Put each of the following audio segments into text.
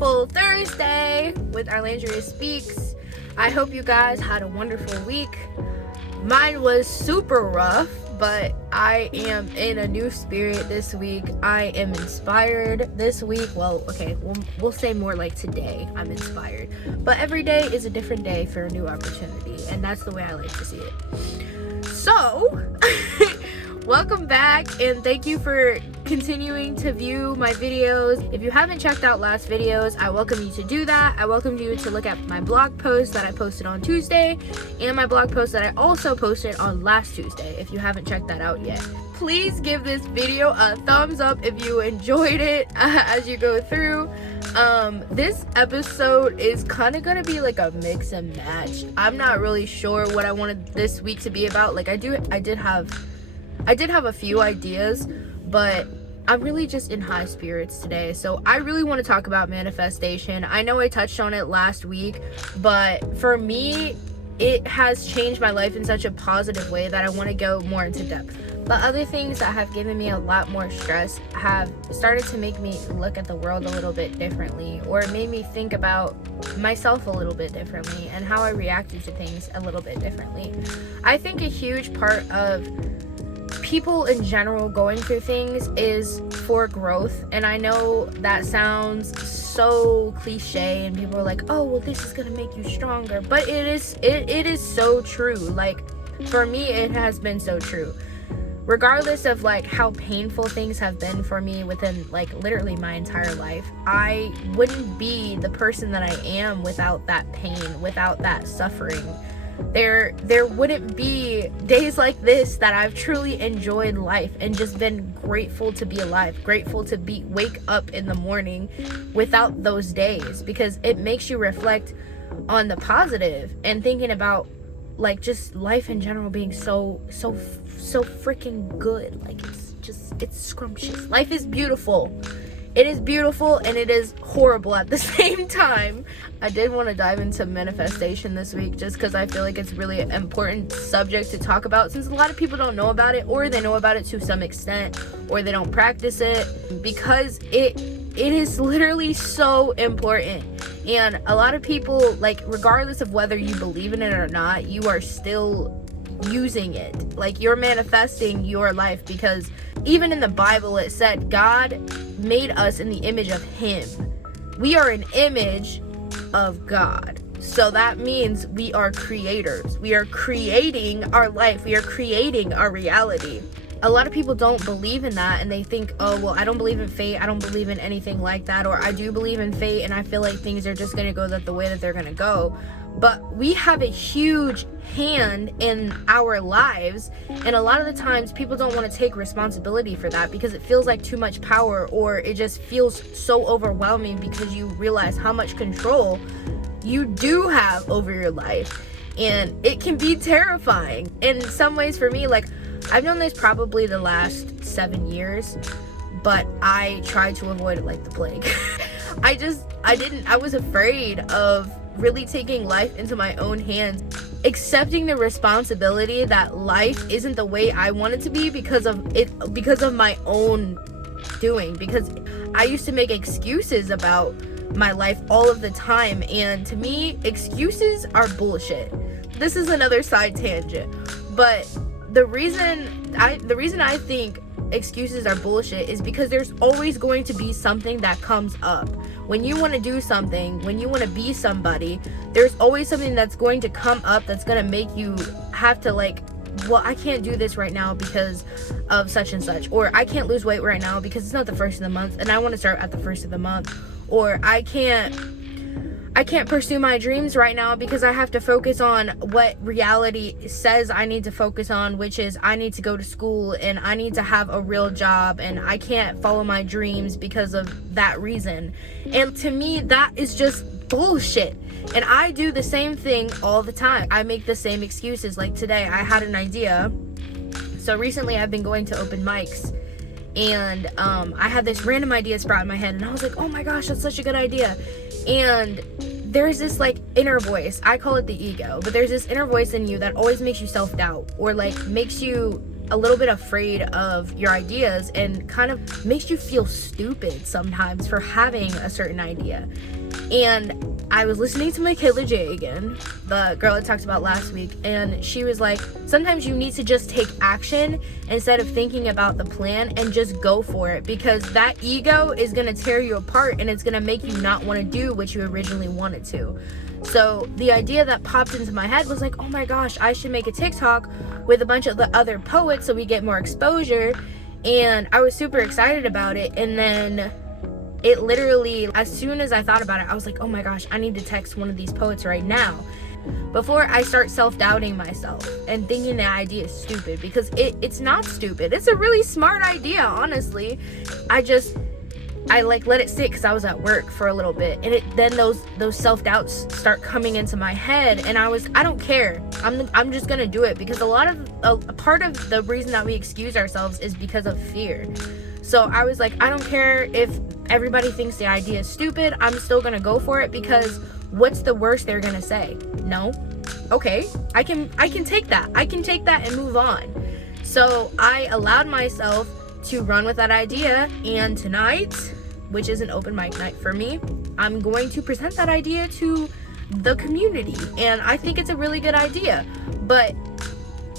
Thankful Thursday with Arlandria Speaks. I hope you guys had a wonderful week. Mine was super rough, but I am in a new spirit this week. I am inspired this week. Well, okay, we'll say more like today I'm inspired. But every day is a different day for a new opportunity, and that's the way I like to see it. So, welcome back, and thank you for continuing to view my videos. If you haven't checked out last videos, I welcome you to do that. I welcome you to look at my blog post that I posted on Tuesday and my blog post that I also posted on last Tuesday if you haven't checked that out yet. Please give this video a thumbs up if you enjoyed it as you go through. This episode is kind of gonna be like a mix and match. I'm not really sure what I wanted this week to be about. Like I did have a few ideas, but I'm really just in high spirits today. So I really want to talk about manifestation. I know I touched on it last week, but for me, it has changed my life in such a positive way that I want to go more into depth. But other things that have given me a lot more stress have started to make me look at the world a little bit differently, or it made me think about myself a little bit differently and how I reacted to things a little bit differently. I think a huge part of people in general going through things is for growth, and I know that sounds so cliche and people are like, oh well, this is gonna make you stronger, but it is so true. Like for me, it has been so true, regardless of like how painful things have been for me within like literally my entire life. I wouldn't be the person that I am without that pain, without that suffering. There wouldn't be days like this that I've truly enjoyed life and just been grateful to be alive, grateful to wake up in the morning without those days, because it makes you reflect on the positive and thinking about like just life in general being so freaking good. Like it's scrumptious. Life is beautiful. It is beautiful and it is horrible at the same time. I did want to dive into manifestation this week just because I feel like it's really an important subject to talk about, since a lot of people don't know about it, or they know about it to some extent, or they don't practice it, because it is literally so important. And a lot of people, like, regardless of whether you believe in it or not, you are still using it. Like, you're manifesting your life, because even in the Bible it said God made us in the image of him. We are an image of God, so that means we are creators. We are creating our life. We are creating our reality. A lot of people don't believe in that, and they think, oh well, I don't believe in fate, I don't believe in anything like that, or I do believe in fate and I feel like things are just gonna go the way that they're gonna go. But we have a huge hand in our lives, and a lot of the times people don't want to take responsibility for that because it feels like too much power, or it just feels so overwhelming because you realize how much control you do have over your life, and it can be terrifying. In some ways, for me, like, I've known this probably the last 7 years, but I tried to avoid it like the plague. I was afraid of really taking life into my own hands, accepting the responsibility that life isn't the way I want it to be because of my own doing, because I used to make excuses about my life all of the time, and to me, excuses are bullshit. This is another side tangent, but the reason I think excuses are bullshit is because there's always going to be something that comes up. When you want to do something, when you want to be somebody, there's always something that's going to come up that's going to make you have to, like, well, I can't do this right now because of such and such, or I can't lose weight right now because it's not the first of the month and I want to start at the first of the month, or I can't pursue my dreams right now because I have to focus on what reality says I need to focus on, which is I need to go to school and I need to have a real job, and I can't follow my dreams because of that reason. And to me, that is just bullshit. And I do the same thing all the time. I make the same excuses. Like today, I had an idea. So recently I've been going to open mics, and I had this random idea sprout in my head, and I was like, oh my gosh, that's such a good idea. And there's this like inner voice, I call it the ego, but there's this inner voice in you that always makes you self-doubt, or like makes you a little bit afraid of your ideas and kind of makes you feel stupid sometimes for having a certain idea. And I was listening to Michaela J again, the girl I talked about last week, and she was like, sometimes you need to just take action instead of thinking about the plan and just go for it, because that ego is going to tear you apart and it's going to make you not want to do what you originally wanted to. So the idea that popped into my head was like, oh my gosh, I should make a TikTok with a bunch of the other poets so we get more exposure. And I was super excited about it. And then it literally, as soon as I thought about it, I was like, oh my gosh, I need to text one of these poets right now before I start self-doubting myself and thinking the idea is stupid, because it's not stupid. It's a really smart idea, honestly. I like let it sit because I was at work for a little bit, and then those self-doubts start coming into my head, and I don't care. I'm just gonna do it, because a part of the reason that we excuse ourselves is because of fear. So I was like, I don't care if everybody thinks the idea is stupid. I'm still gonna go for it, because what's the worst they're gonna say? No? Okay, I can take that. I can take that and move on. So I allowed myself to run with that idea, and tonight, which is an open mic night for me, I'm going to present that idea to the community, and I think it's a really good idea. But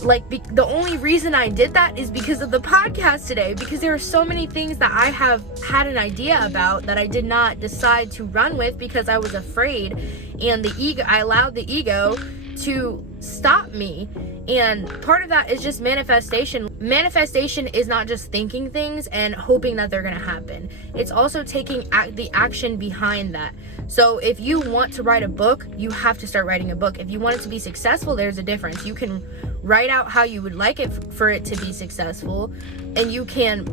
the only reason I did that is because of the podcast today, because there are so many things that I have had an idea about that I did not decide to run with because I was afraid, and I allowed the ego to stop me. And part of that is just manifestation. Manifestation is not just thinking things and hoping that they're gonna happen. It's also taking the action behind that. So if you want to write a book, you have to start writing a book. If you want it to be successful, there's a difference. You can write out how you would like it for it to be successful, and you can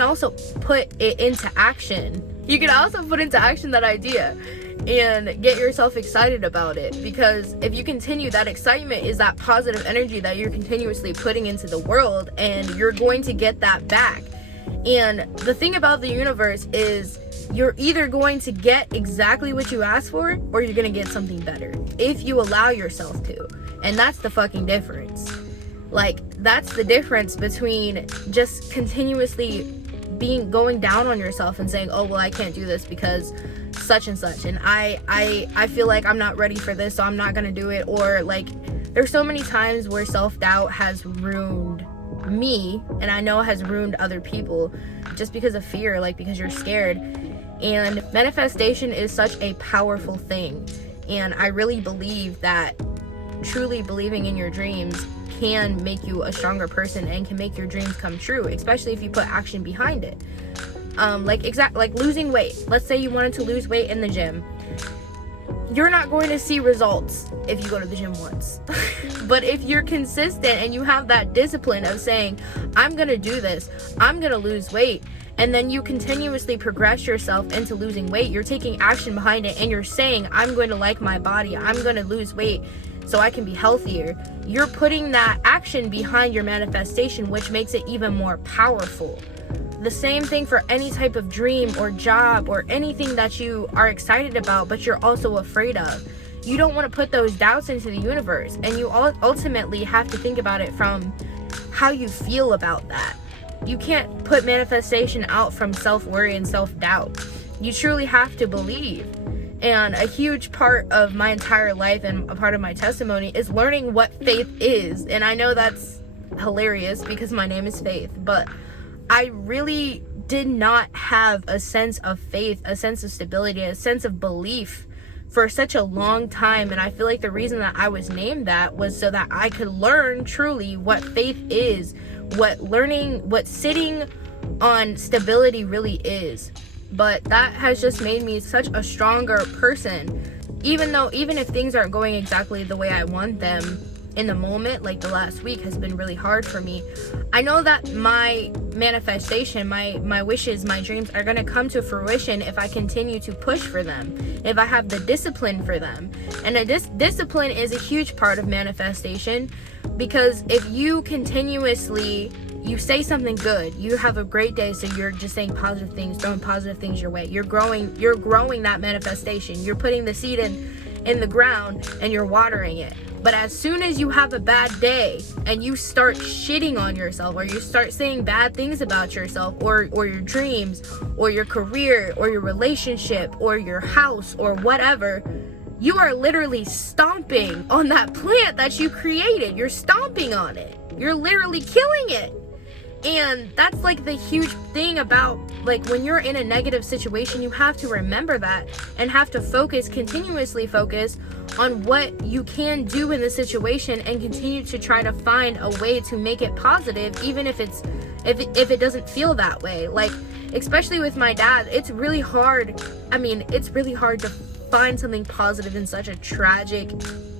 also put it into action. You can also put into action that idea and get yourself excited about it, because if you continue, that excitement is that positive energy that you're continuously putting into the world, and you're going to get that back. And the thing about the universe is you're either going to get exactly what you asked for, or you're going to get something better if you allow yourself to. And that's the fucking difference. That's the difference between just continuously going down on yourself and saying, oh well, I can't do this because such and such, and I feel like I'm not ready for this, so I'm not gonna do it. Or there's so many times where self-doubt has ruined me, and I know has ruined other people, just because of fear, because you're scared. And manifestation is such a powerful thing, and I really believe that truly believing in your dreams can make you a stronger person and can make your dreams come true, especially if you put action behind it. Like losing weight. Let's say you wanted to lose weight in the gym. You're not going to see results if you go to the gym once. But if you're consistent and you have that discipline of saying, I'm gonna do this, I'm gonna lose weight, and then you continuously progress yourself into losing weight, you're taking action behind it, and you're saying, I'm going to like my body, I'm going to lose weight so I can be healthier. You're putting that action behind your manifestation, which makes it even more powerful. The same thing for any type of dream or job or anything that you are excited about but you're also afraid of. You don't want to put those doubts into the universe, and you ultimately have to think about it from how you feel about that. You can't put manifestation out from self-worry and self-doubt. You truly have to believe. And a huge part of my entire life and a part of my testimony is learning what faith is. And I know that's hilarious because my name is Faith, but I really did not have a sense of faith, a sense of stability, a sense of belief for such a long time. And I feel like the reason that I was named that was so that I could learn truly what faith is, what sitting on stability really is. But that has just made me such a stronger person. Even if things aren't going exactly the way I want them in the moment, like the last week has been really hard for me, I know that my manifestation, my wishes, my dreams are going to come to fruition if I continue to push for them, if I have the discipline for them. And discipline is a huge part of manifestation, because if you continuously, you say something good, you have a great day, so you're just saying positive things, throwing positive things your way, you're growing that manifestation, you're putting the seed in the ground and you're watering it. But as soon as you have a bad day and you start shitting on yourself, or you start saying bad things about yourself, or your dreams, or your career, or your relationship, or your house, or whatever, you are literally stomping on that plant that you created. You're stomping on it. You're literally killing it. And that's like the huge thing about, like, when you're in a negative situation, you have to remember that and have to continuously focus on what you can do in the situation, and continue to try to find a way to make it positive, even if it doesn't feel that way. Like, especially with my dad, it's really hard to find something positive in such a tragic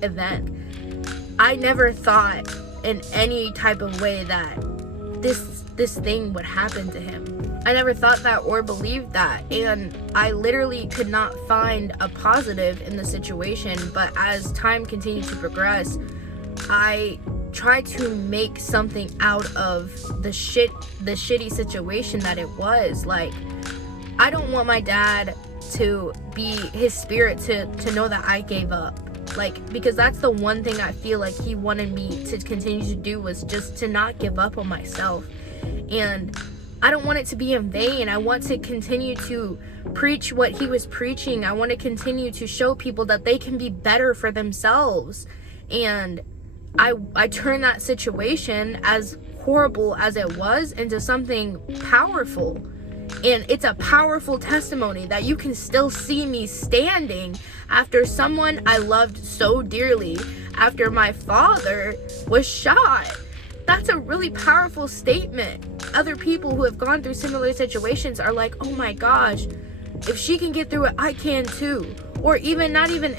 event. I never thought in any type of way that this thing would happen to him. I never thought that or believed that, and I literally could not find a positive in the situation. But as time continued to progress, I tried to make something out of the shitty situation that it was. Like, I don't want my dad to be, his spirit to know that I gave up. Like, because that's the one thing I feel like he wanted me to continue to do, was just to not give up on myself. And I don't want it to be in vain. I want to continue to preach what he was preaching. I want to continue to show people that they can be better for themselves. And I turned that situation, as horrible as it was, into something powerful. And it's a powerful testimony that you can still see me standing after someone I loved so dearly, after my father was shot. That's a really powerful statement. Other people who have gone through similar situations are like, oh my gosh, if she can get through it, I can too. Or it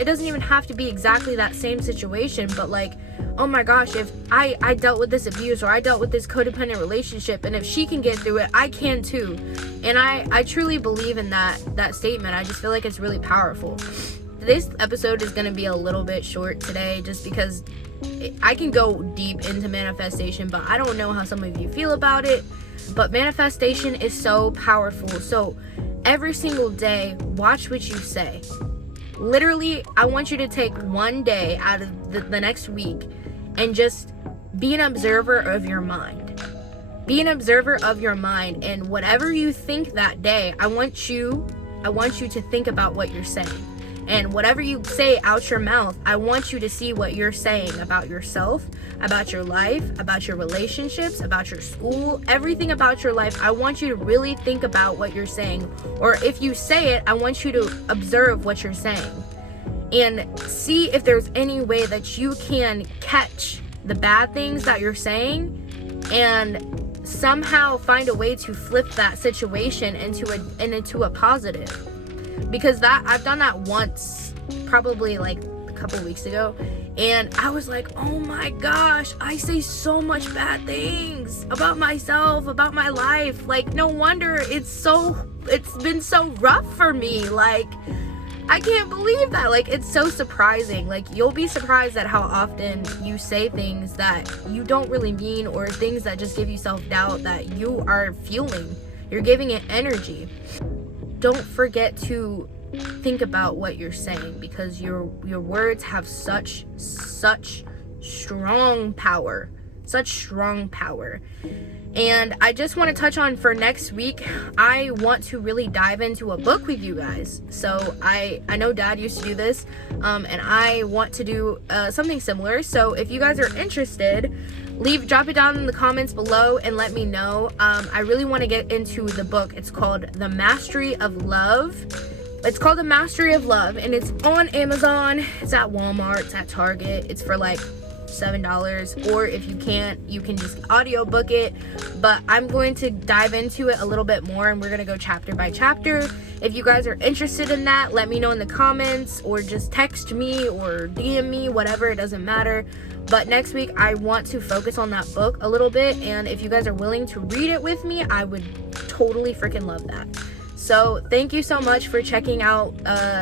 doesn't even have to be exactly that same situation, but like, oh my gosh, if I dealt with this abuse, or I dealt with this codependent relationship, and if she can get through it, I can too. And I truly believe in that statement. I just feel like it's really powerful. This episode is going to be a little bit short today, just because I can go deep into manifestation, but I don't know how some of you feel about it. But manifestation is so powerful. So every single day, watch what you say. Literally, I want you to take one day out of the next week and just be an observer of your mind. Be an observer of your mind, and whatever you think that day, I want you to think about what you're saying. And whatever you say out your mouth, I want you to see what you're saying about yourself, about your life, about your relationships, about your school, everything about your life. I want you to really think about what you're saying. Or if you say it, I want you to observe what you're saying and see if there's any way that you can catch the bad things that you're saying and somehow find a way to flip that situation into a positive. Because I've done that once, probably like a couple weeks ago, and I was like, oh my gosh, I say so much bad things about myself, about my life. Like, no wonder it's been so rough for me. Like, I can't believe that. Like, it's so surprising. Like, you'll be surprised at how often you say things that you don't really mean, or things that just give you self-doubt that you are fueling. You're giving it energy. Don't forget to think about what you're saying, because your words have such strong power. And I just want to touch on, for next week, I want to really dive into a book with you guys. So I know Dad used to do this, and I want to do something similar. So if you guys are interested, drop it down in the comments below and let me know. I really want to get into the book. It's called The Mastery of Love. It's called The Mastery of Love, and it's on Amazon. It's at Walmart. It's at Target. It's for like $7, or if you can't, you can just audiobook it. But I'm going to dive into it a little bit more, and we're going to go chapter by chapter. If you guys are interested in that, let me know in the comments, or just text me or DM me, whatever, it doesn't matter. But next week, I want to focus on that book a little bit, and if you guys are willing to read it with me, I would totally freaking love that. So thank you so much for checking out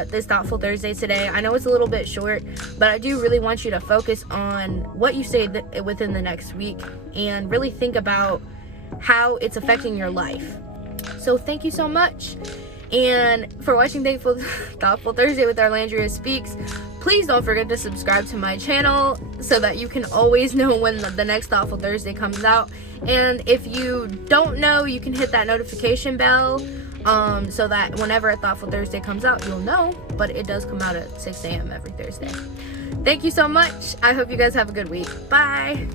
this Thoughtful Thursday today. I know it's a little bit short, but I do really want you to focus on what you say within the next week, and really think about how it's affecting your life. So thank you so much. And for watching Thoughtful Thursday with Arlandria Speaks, Please don't forget to subscribe to my channel so that you can always know when the next Thoughtful Thursday comes out. And if you don't know, you can hit that notification bell so that whenever a Thoughtful Thursday comes out, you'll know. But it does come out at 6 a.m. every Thursday. Thank you so much. I hope you guys have a good week. Bye.